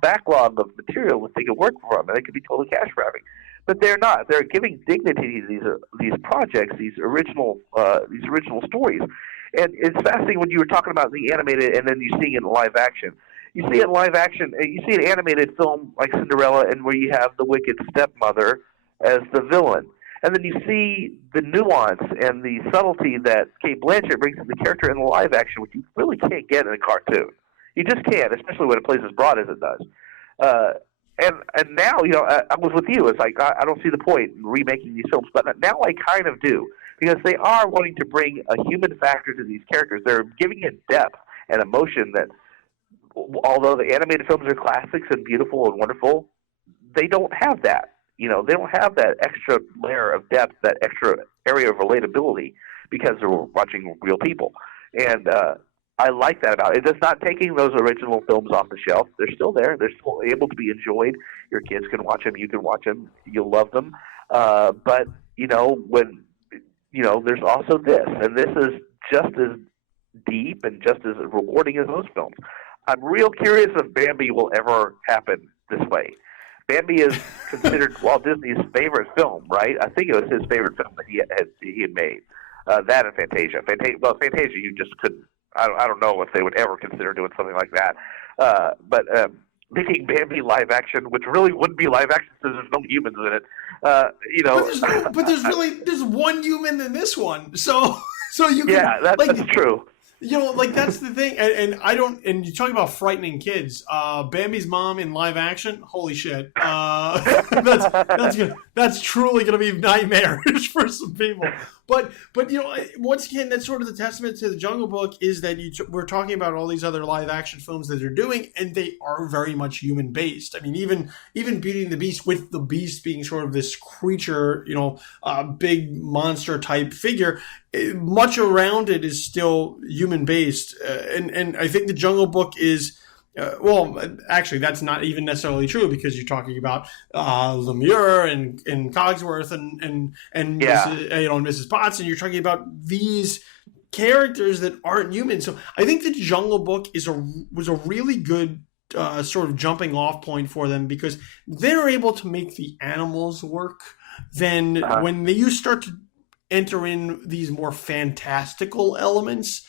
backlog of material that they could work from, and they could be totally cash grabbing. But they're not. They're giving dignity to these projects, these original stories. And it's fascinating when you were talking about the animated, and then you see it in live action. You see it in live action. You see an animated film like Cinderella, and where you have the wicked stepmother as the villain. And then you see the nuance and the subtlety that Cate Blanchett brings to the character in the live action, which you really can't get in a cartoon. You just can't, especially when it plays as broad as it does. And now, I was with you. It's like I don't see the point in remaking these films, but now I kind of do, because they are wanting to bring a human factor to these characters. They're giving it depth and emotion that, although the animated films are classics and beautiful and wonderful, they don't have that. They don't have that extra layer of depth, that extra area of relatability, because they're watching real people. And I like that about it. It's not taking those original films off the shelf. They're still there. They're still able to be enjoyed. Your kids can watch them. You can watch them. You'll love them. But, there's also this. And this is just as deep and just as rewarding as those films. I'm real curious if Bambi will ever happen this way. Bambi is considered Walt Disney's favorite film, right? I think it was his favorite film that he had made. That and Fantasia. Fantasia, you just couldn't. I don't know if they would ever consider doing something like that. But making Bambi live action, which really wouldn't be live action because there's no humans in it. But there's one human in this one, so you can. Yeah, that's true. That's the thing, and you talk about frightening kids. Bambi's mom in live action, holy shit! That's truly gonna be nightmarish for some people. But once again, that's sort of the testament to the Jungle Book is that we're talking about all these other live action films that they're doing, and they are very much human based. I mean, even Beauty and the Beast, with the Beast being sort of this creature, big monster type figure, much around it is still human based, and I think the Jungle Book is. Actually, that's not even necessarily true because you're talking about Lemure and Cogsworth and Mrs. Potts, and you're talking about these characters that aren't human. So I think the Jungle Book was a really good sort of jumping off point for them because they're able to make the animals work. Then when you start to enter in these more fantastical elements.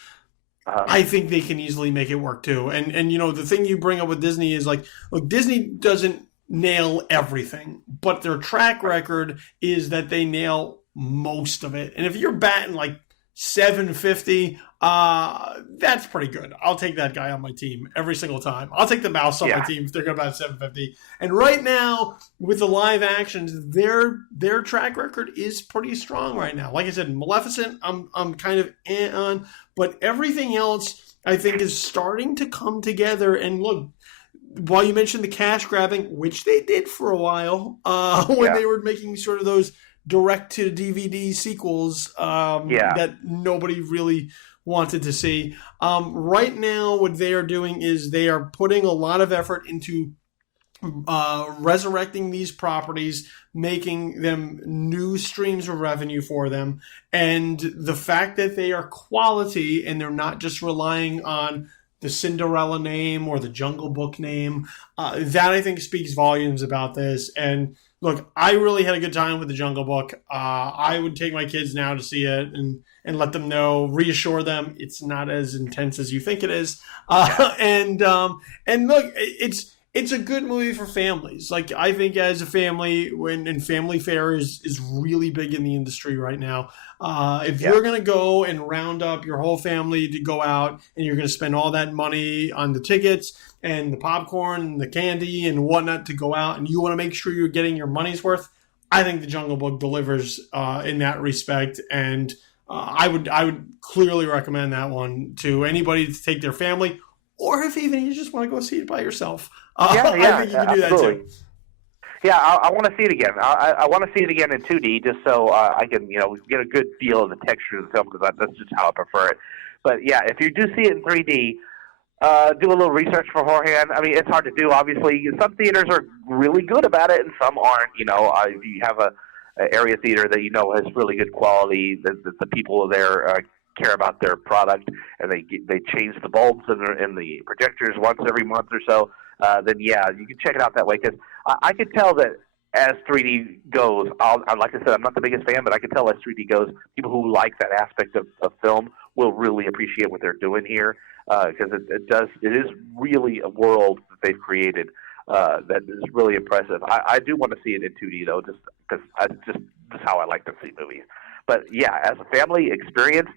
I think they can easily make it work too. And the thing you bring up with Disney is like, look, Disney doesn't nail everything, but their track record is that they nail most of it. And if you're batting like 750, that's pretty good. I'll take that guy on my team every single time. I'll take the mouse on my team if they're going to bat 750. And right now, with the live actions, their track record is pretty strong right now. Like I said, Maleficent, I'm kind of on, but everything else I think is starting to come together. And look, while you mentioned the cash grabbing, which they did for a while, when they were making sort of those direct-to-DVD sequels that nobody really wanted to see. Right now, what they are doing is they are putting a lot of effort into resurrecting these properties, making them new streams of revenue for them. And the fact that they are quality and they're not just relying on the Cinderella name or the Jungle Book name, that I think speaks volumes about this. And look, I really had a good time with the Jungle Book. I would take my kids now to see it and let them know, reassure them it's not as intense as you think it is. And look, it's a good movie for families. Like, I think as a family, and family fare is really big in the industry right now. If you're going to go and round up your whole family to go out and you're going to spend all that money on the tickets and the popcorn and the candy and whatnot to go out, and you want to make sure you're getting your money's worth, I think the Jungle Book delivers in that respect. And I would clearly recommend that one to anybody to take their family, or if even you just want to go see it by yourself. I think you can do that too. Yeah, I want to see it again. I want to see it again in 2D just so I can get a good feel of the texture of the film because that's just how I prefer it. But yeah, if you do see it in 3D, do a little research beforehand. I mean, it's hard to do, obviously. Some theaters are really good about it and some aren't. If you have a area theater that has really good quality, the people there care about their product, and they change the bulbs and the projectors once every month or so, then yeah, you can check it out that way. Because I could tell that as 3D goes, like I said, I'm not the biggest fan, but I can tell as 3D goes, people who like that aspect of film will really appreciate what they're doing here, because it is really a world that they've created that is really impressive. I do want to see it in 2D though, just because just how I like to see movies. But yeah, as a family experience.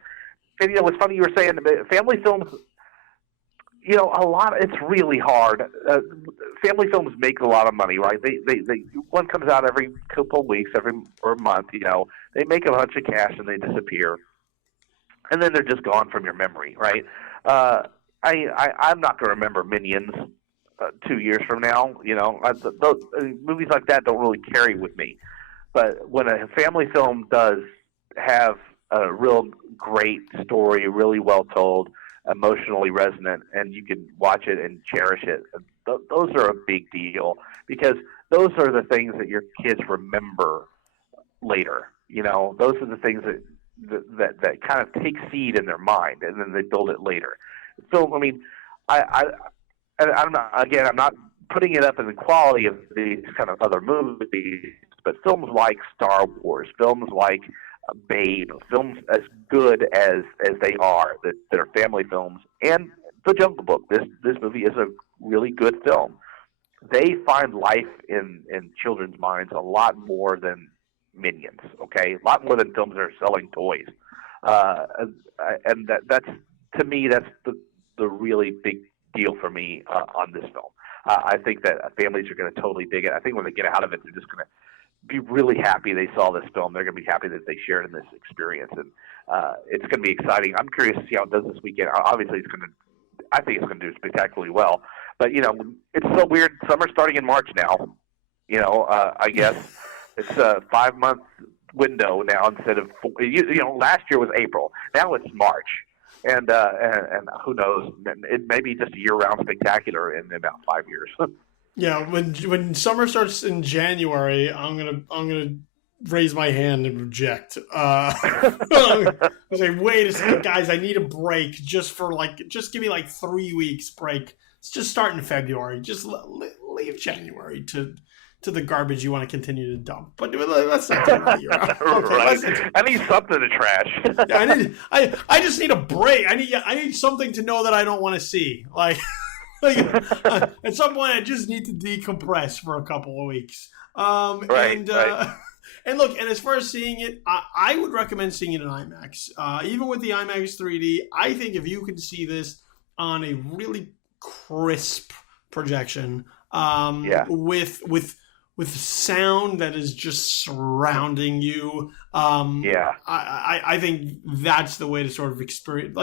And it's funny you were saying family films. It's really hard. Family films make a lot of money, right? They one comes out every couple of weeks, or a month. They make a bunch of cash and they disappear, and then they're just gone from your memory, right? I'm not going to remember Minions 2 years from now. Movies like that don't really carry with me. But when a family film does have a real great story, really well told, emotionally resonant, and you can watch it and cherish it. Those are a big deal because those are the things that your kids remember later. Those are the things that kind of take seed in their mind and then they build it later. So, I mean, I'm not putting it up in the quality of these kind of other movies, but films like Star Wars, films like Babe, films as good as they are, that are family films, and The Jungle Book. This movie is a really good film. They find life in children's minds a lot more than Minions. Okay, a lot more than films that are selling toys. And that's to me that's the really big deal for me on this film. I think that families are going to totally dig it. I think when they get out of it, they're just going to be really happy they saw this film. They're going to be happy that they shared in this experience, and it's going to be exciting. I'm curious to see how it does this weekend. Obviously, I think it's going to do spectacularly well. But it's so weird. Summer's starting in March now. I guess it's a 5-month window now instead of last year was April. Now it's March, and who knows? It may be just a year-round spectacular in about 5 years. Yeah, when summer starts in January, I'm gonna raise my hand and reject. I was like, wait a second, guys, I need a break just give me 3 weeks break. Let's just start in February. Just leave January to the garbage you want to continue to dump. But let's not do that year. Okay, right. I need something to trash. Yeah, I just need a break. I need something to know that I don't want to see. At some point, I just need to decompress for a couple of weeks. Right. And look, and as far as seeing it, I would recommend seeing it in IMAX. Even with the IMAX 3D, I think if you can see this on a really crisp projection, with sound that is just surrounding you, I think that's the way to sort of experience.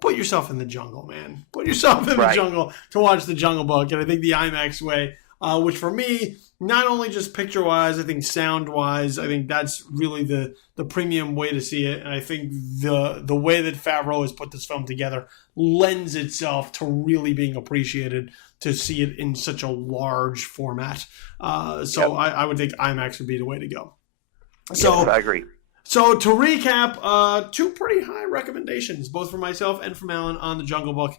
Put yourself in the jungle, man. Put yourself in the jungle to watch The Jungle Book. And I think the IMAX way, which for me, not only just picture-wise, I think sound-wise, I think that's really the premium way to see it. And I think the way that Favreau has put this film together lends itself to really being appreciated to see it in such a large format. I would think IMAX would be the way to go. So yes, I agree. So to recap, 2 pretty high recommendations, both for myself and from Alan on The Jungle Book.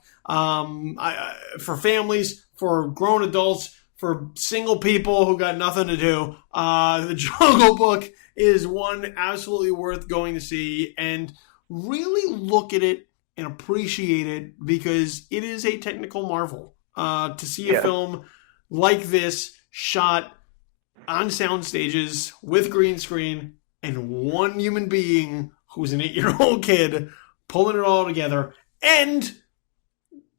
For families, for grown adults, for single people who got nothing to do, The Jungle Book is one absolutely worth going to see and really look at it and appreciate it because it is a technical marvel. To see a film like this shot on sound stages with green screen and one human being who's an 8-year-old kid pulling it all together, and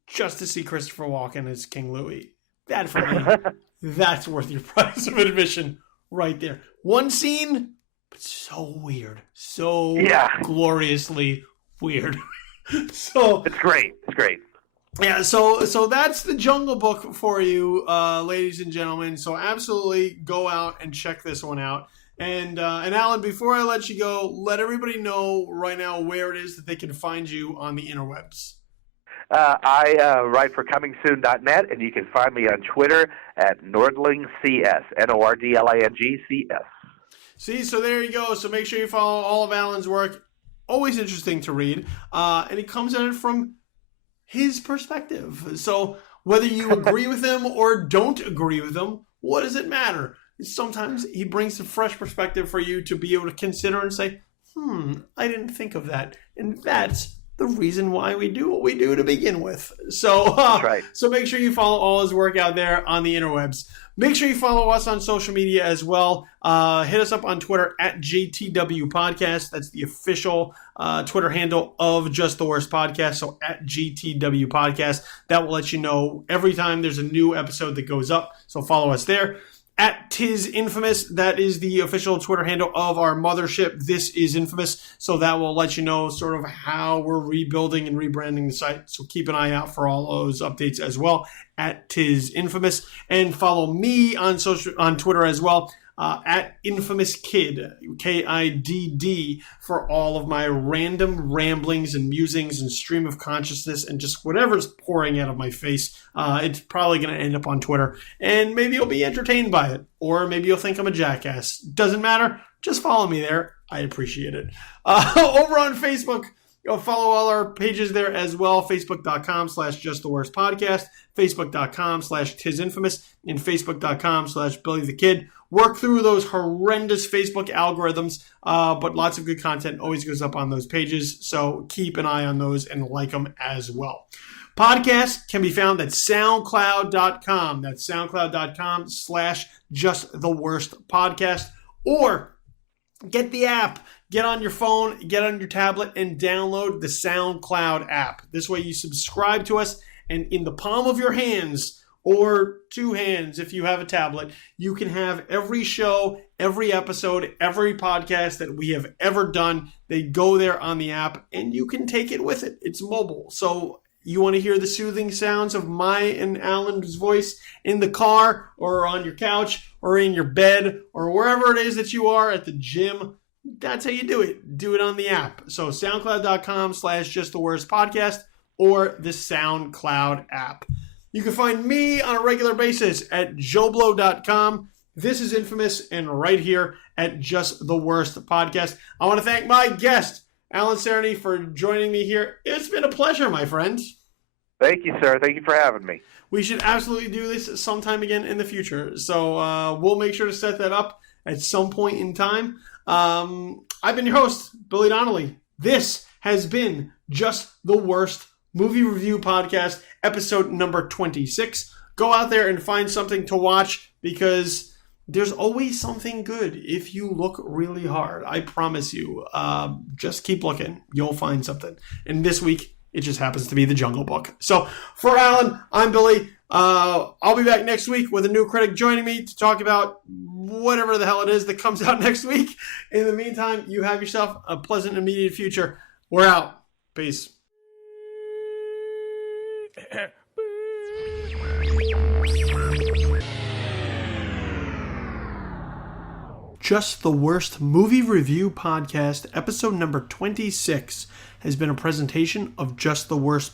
just to see Christopher Walken as King Louis. That, for me, that's worth your price of admission right there. One scene, but so weird. So gloriously weird. So it's great. It's great. Yeah, so that's The Jungle Book for you, ladies and gentlemen. So absolutely go out and check this one out. And Alan, before I let you go, let everybody know right now where it is that they can find you on the interwebs. I write for comingsoon.net, and you can find me on Twitter at NordlingCS, NordlingCS. See, so there you go. So make sure you follow all of Alan's work. Always interesting to read. And he comes at it from his perspective. So whether you agree with him or don't agree with him, what does it matter? Sometimes he brings a fresh perspective for you to be able to consider and say, I didn't think of that. And that's the reason why we do what we do to begin with. So, so make sure you follow all his work out there on the interwebs. Make sure you follow us on social media as well. Hit us up on Twitter at JTW Podcast. That's the official Twitter handle of Just the Worst Podcast. So at GTW Podcast. That will let you know every time there's a new episode that goes up. So follow us there. At Tis Infamous, that is the official Twitter handle of our mothership. This is Infamous, so that will let you know sort of how we're rebuilding and rebranding the site. So keep an eye out for all those updates as well. At Tis Infamous, and follow me on Twitter as well. At Infamous Kid, KIDD, for all of my random ramblings and musings and stream of consciousness and just whatever's pouring out of my face. It's probably going to end up on Twitter, and maybe you'll be entertained by it, or maybe you'll think I'm a jackass. Doesn't matter. Just follow me there. I appreciate it. Over on Facebook, you'll follow all our pages there as well. Facebook.com/JustTheWorstPodcast, Facebook.com/TisInfamous, and Facebook.com/BillyTheKid. Work through those horrendous Facebook algorithms, but lots of good content always goes up on those pages, so keep an eye on those and like them as well. Podcasts can be found at SoundCloud.com. That's SoundCloud.com/JustTheWorstPodcast, or get the app. Get on your phone, get on your tablet, and download the SoundCloud app. This way you subscribe to us, and in the palm of your hands, or 2 hands if you have a tablet. You can have every show, every episode, every podcast that we have ever done. They go there on the app, and you can take it with it. It's mobile. So you want to hear the soothing sounds of my and Alan's voice in the car or on your couch or in your bed or wherever it is that you are at the gym. That's how you do it. Do it on the app. So soundcloud.com/justtheworstpodcast or the SoundCloud app. You can find me on a regular basis at joblo.com. This is Infamous, and right here at Just the Worst Podcast. I want to thank my guest, Alan Cerny, for joining me here. It's been a pleasure, my friend. Thank you, sir. Thank you for having me. We should absolutely do this sometime again in the future. So we'll make sure to set that up at some point in time. I've been your host, Billy Donnelly. This has been Just the Worst Movie Review Podcast, episode number 26. Go out there and find something to watch, because there's always something good if you look really hard. I promise you. Just keep looking. You'll find something. And this week, it just happens to be The Jungle Book. So for Alan, I'm Billy. I'll be back next week with a new critic joining me to talk about whatever the hell it is that comes out next week. In the meantime, you have yourself a pleasant immediate future. We're out. Peace. Just the Worst Movie Review Podcast, episode number 26, has been a presentation of Just the Worst